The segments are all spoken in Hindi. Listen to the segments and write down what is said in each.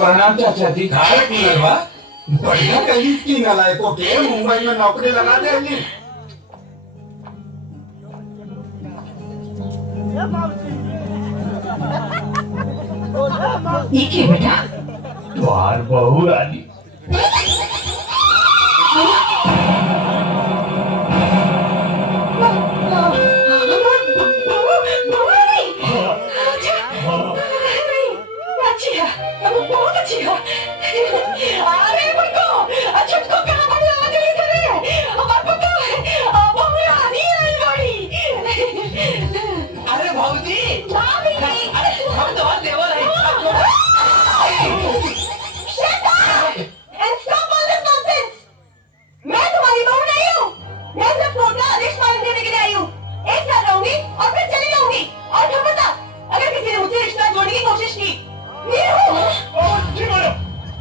प्रणाम चाचा जी। भारत लड़वा बढ़िया कहीं की नलायकों के मुंबई में नौकरी लगा देंगी। ये क्या बेटा? द्वार बहू रानी। अच्छी है, बहुत अच्छी है। अरे बड़को, छुटको कहाँ पर लावा चली करे? हमारे पता है, बहू रानी आई बड़ी। अरे भाऊजी, भाभी, अरे हम तो और देवर हैं। Shut up! And stop all this nonsense! मैं तुम्हारी बहू नहीं हूँ। मैं सिर्फ फोन का आदेश पालन करने के लिए आई हूँ। एक साल रहूंगी और फिर चली जाऊंगी। और खबरदार, अगर किसी ने मुझसे रिश्ता जोड़ने की कोशिश की, ये हूँ।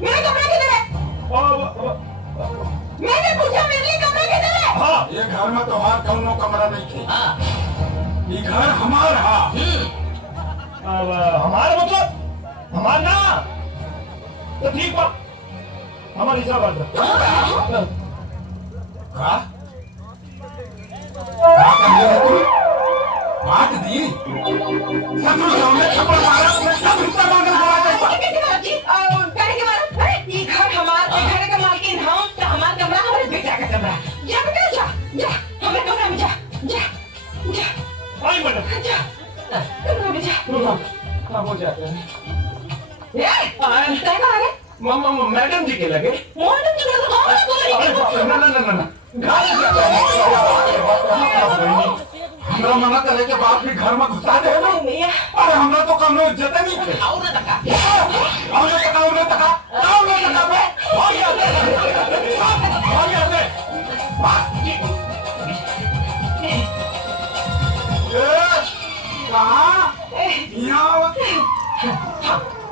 मेरा कमरा किधर है? मैंने पूछा मेरे लिए कमरा किधर है? ये घर में तुम्हार कौनो कमरा नहीं थे। ये घर हमार हा। हमारा मतलब हमारा ना तो ठीक बा हमारी हिसाब का कहिए है तू? बात दी सब सामने थप्पड़ मारा, सब हिस्सा मांगने को आ जाए। कैसे मारा जी? कहने के मारा? अरे ये घर हमारा, घर का मालकिन हम, तो हमारा कमरा हमारे बेटा का कमरा। जा बेटा जा, जा हमारे कमरा में जा, जा, जा। आई मैडम जा, कमरे में जा। हम हो जाते हैं। तय कहाँ है? मैडम जी के लगे मॉडर्न जी को कहाँ है कोई? ना हमरा मना करे के बाप भी घर में घुसा दे ना। भैया अरे हमरा तो कम इज्जत नहीं थे। आओ ना तका। हमने तका बे भाग यहाँ से। कहाँ यहाँ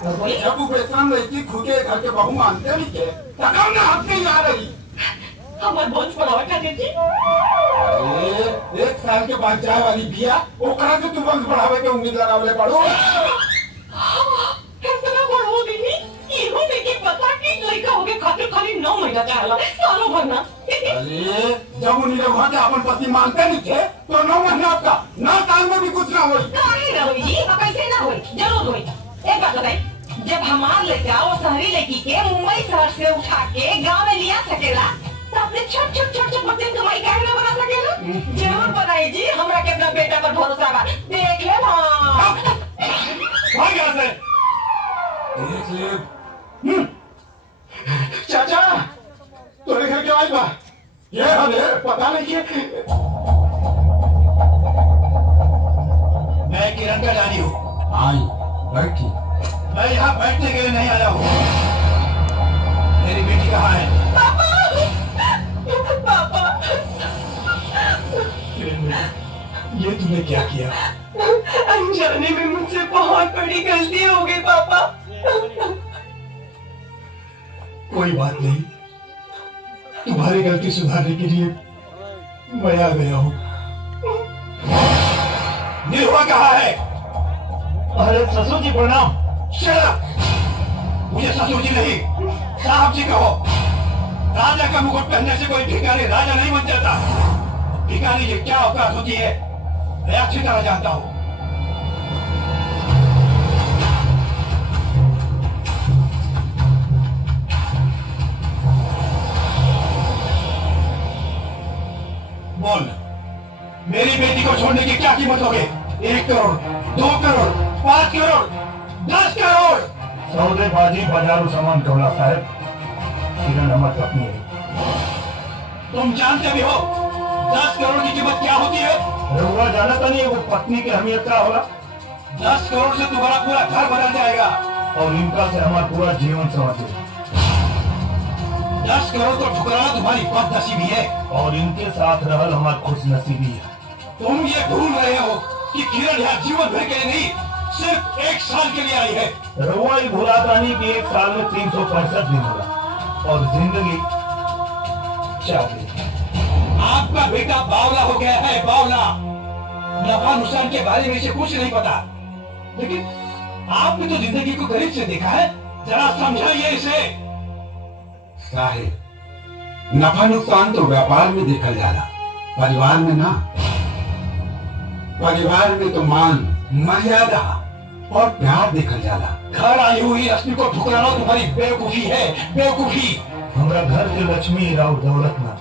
जब बेसन लड़की खुद के घर के बहू मानते नहीं थे, तकाम ने हाथ से ही आ रही। हमारे बहुत बढ़ावा कर देती। अरे 1 साल के बाद जाए वाली बिया, ओकरा से तू वंश बढ़ावे के उम्मीद लगावले पड़ो। कितना बड़ा हो गई ये हो देखी पता कि लड़का हो गया खातिर खाली 9 महीना चाहला सालों भर ना। अरे जब उन्हीं लोग के अपन पति मानते नहीं थे तो 9 महीना आपका 9 साल में भी कुछ ना हो। काहे ना होई जी? कैसे ना होई? जरूर होई। एक बात बताई, जब हमार लड़का वो शहरी लड़की के मुंबई शहर से उठा के गांव में लिया सकेला, तो अपने छोट बच्चे कमाई काहे ना बना सकेला? जरूर बनाई जी, हमरा के अपना बेटा पर भरोसा बा। देख ले ना। भाग यहाँ से। देख ले। चाचा तोरे घर के आई बा ये हले पता नहीं कि मैं किरण का जानी हूँ। आई बैठी। मैं यहाँ बैठने के लिए नहीं आया हूँ। मेरी बेटी कहाँ है? पापा ये तूने क्या किया? अनजाने में मुझसे बहुत बड़ी गलती हो गई पापा। कोई बात नहीं, तुम्हारी गलती सुधारने के लिए मैं आ गया हूँ। निर्वा कहाँ है? अरे ससुर जी प्रणाम। Shut up! मुझे ससुर जी नहीं साहब जी कहो। राजा का मुकुट पहनने से कोई भिखारी राजा नहीं बन जाता। भिखारी की क्या औकात होती है मैं अच्छी तरह जानता हूँ। बोल, मेरी बेटी को छोड़ने की क्या कीमत होगी? 1 करोड़, 2 करोड़, 5 करोड़, 10 करोड़। सौदेबाजी बाजारू सामान ढोला साहब, किरण हमारी पत्नी है। तुम जानते भी हो 10 करोड़ की कीमत क्या होती है? रउआ जानता नहीं वो पत्नी की अहमियत क्या होगा? 10 करोड़ से तुम्हारा पूरा घर बदल जाएगा और इनका से हमारा पूरा जीवन समझे। 10 करोड़ को ठुकराना तुम्हारी बदनसीबी है और इनके साथ रहल हमारी खुशनसीबी है। तुम ये भूल रहे हो कि किरण यहाँ जीवन भर के लिए नहीं, सिर्फ 1 साल के लिए आई है। रउआ ही भुलाता नहीं कि 1 साल में 365 दिन होगा और जिंदगी 4 दिन। आपका बेटा बावला हो गया है, बावला। नफा नुकसान के बारे में से कुछ नहीं पता, लेकिन आपने तो जिंदगी को करीब से देखा है। जरा समझाइए इसे। साहेब, नफा नुकसान तो व्यापार में देखल जाला, परिवार में ना। परिवार में तो मान, मर्यादा और प्यार देखल जाला। घर आई हुई लक्ष्मी को ठुकराना तुम्हारी बेवकूफी है, बेवकूफी। हमारा घर के लक्ष्मी राव दौलत ना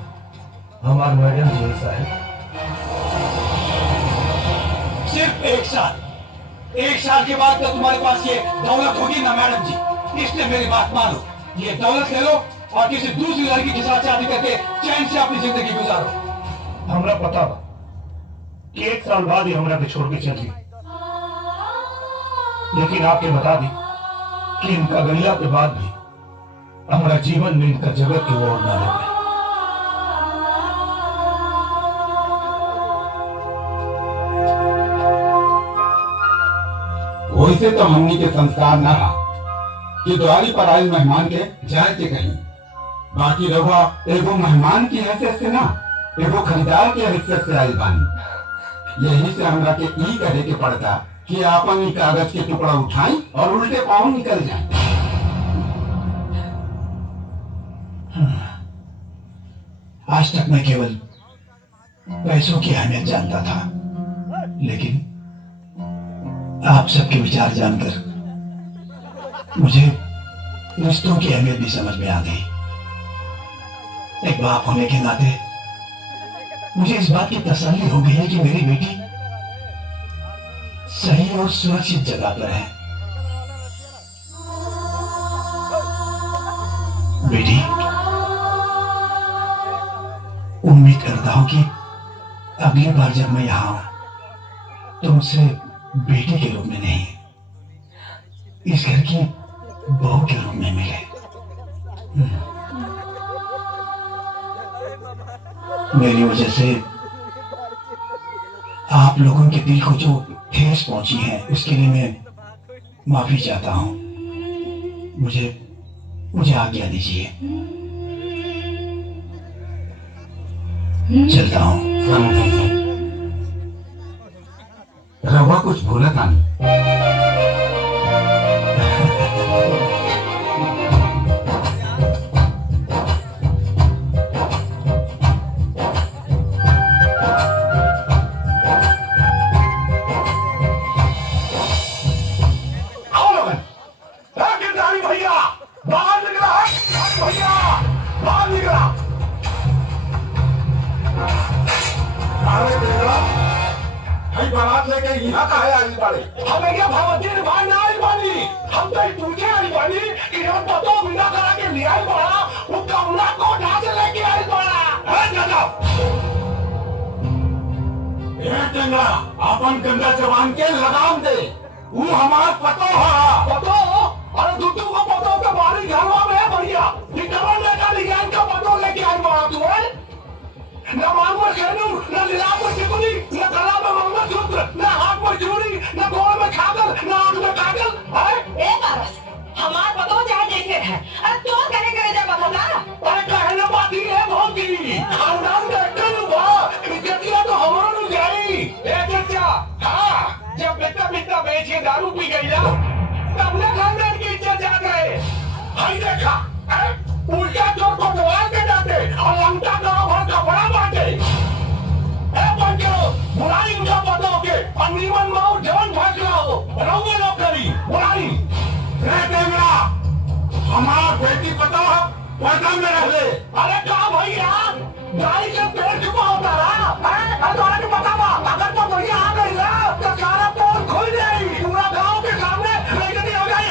हमार मैडम जी ऐसा है। सिर्फ 1 साल के बाद तो तुम्हारे पास ये दौलत होगी ना मैडम जी। इसलिए मेरी बात मानो, ये दौलत ले लो और किसी दूसरी लड़की के साथ शादी करके चैन से अपनी जिंदगी गुजारो। हमरा पता बा कि 1 साल बाद ही हमरा के छोड़ के चली, लेकिन आपके बता दी कि इनका गैला के बाद भी हमारा जीवन में इनका जगत की ओर न रह गया। वैसे तो हमनी के संस्कार ना रहा कि द्वारी पर आए मेहमान के जाए के कहीं। बाकी रहुआ एगो मेहमान की हैसियत से ना, एगो खरीदार की हैसियत से आई बानी। यही से हमरा के ई करे के पड़ता कि आपन ई कागज के टुकड़ा उठाई और उल्टे पांव निकल जाए। आज तक मैं केवल पैसों की अहमियत जानता था, लेकिन आप सबके विचार जानकर मुझे रिश्तों की अहमियत भी समझ में आ गई। एक बाप होने के नाते मुझे इस बात की तसल्ली हो गई है कि मेरी बेटी सही और सुरक्षित जगह पर है। बेटी, उम्मीद करता हूं कि अगली बार जब मैं यहां आऊं तो मुझसे बेटी के रूप में नहीं, इस घर की बहू के रूप में मिले। मेरी वजह से आप लोगों के दिल को जो ठेस पहुंची है उसके लिए मैं माफी चाहता हूं। मुझे आज्ञा दीजिए, चलता हूं। रहुआ कुछ भूला था नहीं। आओ लोगन, गिरधारी भैया बाहर निकला, भैया बाहर निकला। अरे बेटा, भाई बारात लेके यहाँ का है आई बाड़े। हमें क्या भगवती निभाई ना आई बानी, हम तो पूछे आई बानी कि हम पतो बिना करा के ले आई पड़ा, वो कमला को उठा के लेके आई पड़ा। टेंगरा, अपन गंगा जवान के लगाम दे। वो हमार पतो है। पतो? अरे दुट्टू को पतो के बारी घरवा में है भैया। निकलवा लेकर लियान का पतो लेके आई पड़ा तू है? न मांग में खेलू, न लीलाव में चिकुनी, न गला में मंगलसूत्र, न हाथ में चूड़ी, न गोड़ में छागल, न आंख में काजल, है? ए पारस, हमार पतो चाहे जैसे है, अरे तो करे करे जा पता ना। अरे कहने बाती है बहुत की, खानदान का एक हुआ, इज्जतिया तो हमारा नहीं जाई। ए चचा, हाँ, जब बेटा बेच के दारू पी गई ना, तब ना खानदान की इज्जत जा गए। भाई देखा, उल्टा चोर को दवाल के जाते और लंका गाँव भर कपड़ा बांटे। बुराई उनका पता हो के और नीमन माओ जवन फैसला हो रहुए लोग करी बुराई। टेंगरा, हमार बेटी पता है पैसा में रह ले। अरे क्या भैया, गाड़ी से पेड़ छुपा होता रहा, तुम्हारा को पता बा, अगर तो भैया आ गई ना तो सारा पोल खुल जाई, पूरा गांव के सामने बेइज्जती हो जाई।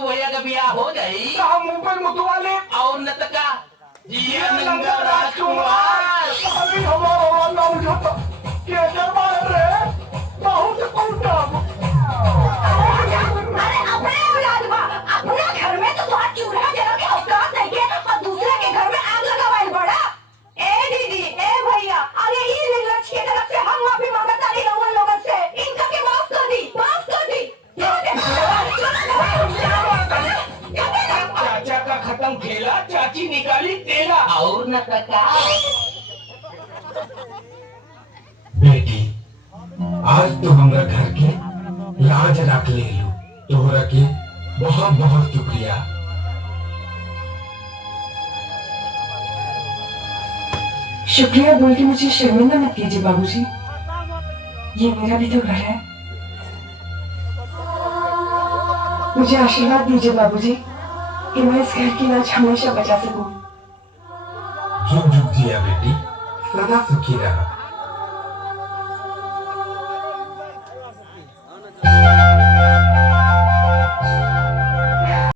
भैया का ब्याह हो गई मुंह पर मुतवाले और नतका जिया नंगा राजकुमार। अभी हमारा ना उठाता कैसे मार रहे बहुत कुंडा। अरे अपने औलाद न तका बेटी, आज तो हमरा घर के लाज रख ले लो। तोहरा के बहुत बहुत शुक्रिया। शुक्रिया बोल के मुझे शर्मिंदा मत कीजिए बाबूजी। ये मेरा भी तो घर है। मुझे आशीर्वाद दीजिए बाबूजी कि मैं इस घर की लाज हमेशा बचा सकूं। जुग जुग जिया बेटी, सदा सुखी रहा।